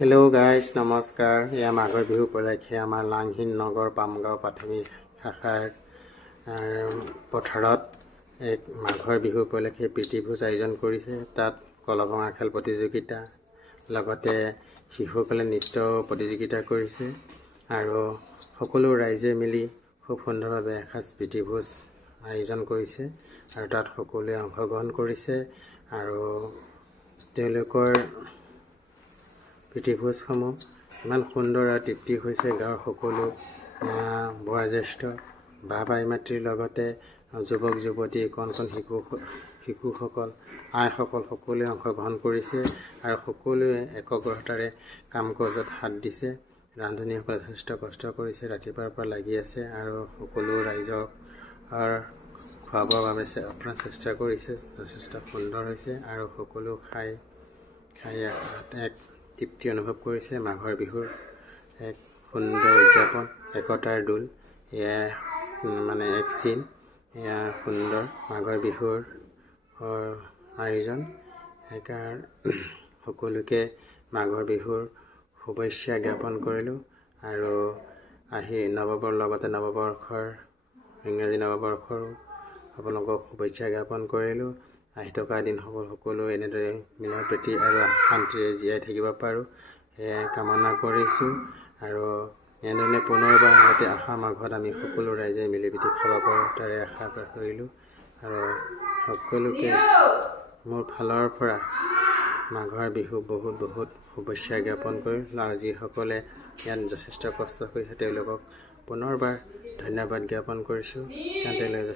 Hello' guys নমস্কাৰ। এয়া মাঘৰ বিহু উপলক্ষে আমাৰ লাংহিন নগৰ পামগাঁও প্ৰাথমিক শাখাৰ পথাৰত এক মাঘৰ বিহু উপলক্ষে প্ৰীতিভোজ আয়োজন কৰিছে। তাত কলভঙা খেল প্ৰতিযোগিতা লগতে শিশুসকলে নৃত্য প্ৰতিযোগিতা কৰিছে আৰু সকলো ৰাইজে মিলি খুব সুন্দৰভাৱে এসাঁজ প্ৰীতিভোজ আয়োজন কৰিছে আৰু তাত সকলোৱে অংশগ্ৰহণ কৰিছে আৰু তেওঁলোকৰ প্ৰীতিভোজসমূহ ইমান সুন্দৰ আৰু তৃপ্তি হৈছে। গাঁৱৰ সকলো বয়োজ্যেষ্ঠ বা বাই মাতৃৰ লগতে যুৱক যুৱতী কণ শিশুসকল আইসকল সকলোৱে অংশগ্ৰহণ কৰিছে আৰু সকলোৱে একগ্ৰতাৰে কাম কাজত হাত দিছে। ৰান্ধনীসকলে যথেষ্ট কষ্ট কৰিছে, ৰাতিপুৱাৰ পৰা লাগি আছে আৰু সকলো ৰাইজৰ খোৱাবৰ বাবে আপোনাৰ চেষ্টা কৰিছে। যথেষ্ট সুন্দৰ হৈছে আৰু সকলো খাই এক তৃপ্তি অনুভৱ কৰিছে। মাঘৰ বিহুৰ এক সুন্দৰ উদযাপন, একতাৰ দোল, এয়া মানে এক চিন। এয়া সুন্দৰ মাঘৰ বিহুৰ আয়োজন। সেইকাৰণে সকলোকে মাঘৰ বিহুৰ শুভেচ্ছা জ্ঞাপন কৰিলোঁ আৰু নৱবৰ্ষৰ ইংৰাজী নৱবৰ্ষৰো আপোনালোকক শুভেচ্ছা জ্ঞাপন কৰিলোঁ। আহি থকা দিনসকল সকলো এনেদৰে মিলা প্ৰীতি আৰু শান্তিৰে জীয়াই থাকিব পাৰোঁ সেয়াই কামনা কৰিছোঁ আৰু এনেধৰণে পুনৰবাৰ যাতে অহা মাঘত আমি সকলো ৰাইজে মিলি প্ৰীতি খাব পাৰোঁ তাৰে আশা কৰিলোঁ আৰু সকলোকে মোৰ ফালৰ পৰা মাঘৰ বিহু বহুত শুভেচ্ছা জ্ঞাপন কৰিলোঁ আৰু যিসকলে ইয়াত যথেষ্ট কষ্ট কৰিছে তেওঁলোকক পুনৰবাৰ ধন্যবাদ জ্ঞাপন কৰিছোঁ। কাৰণ তেওঁলোকে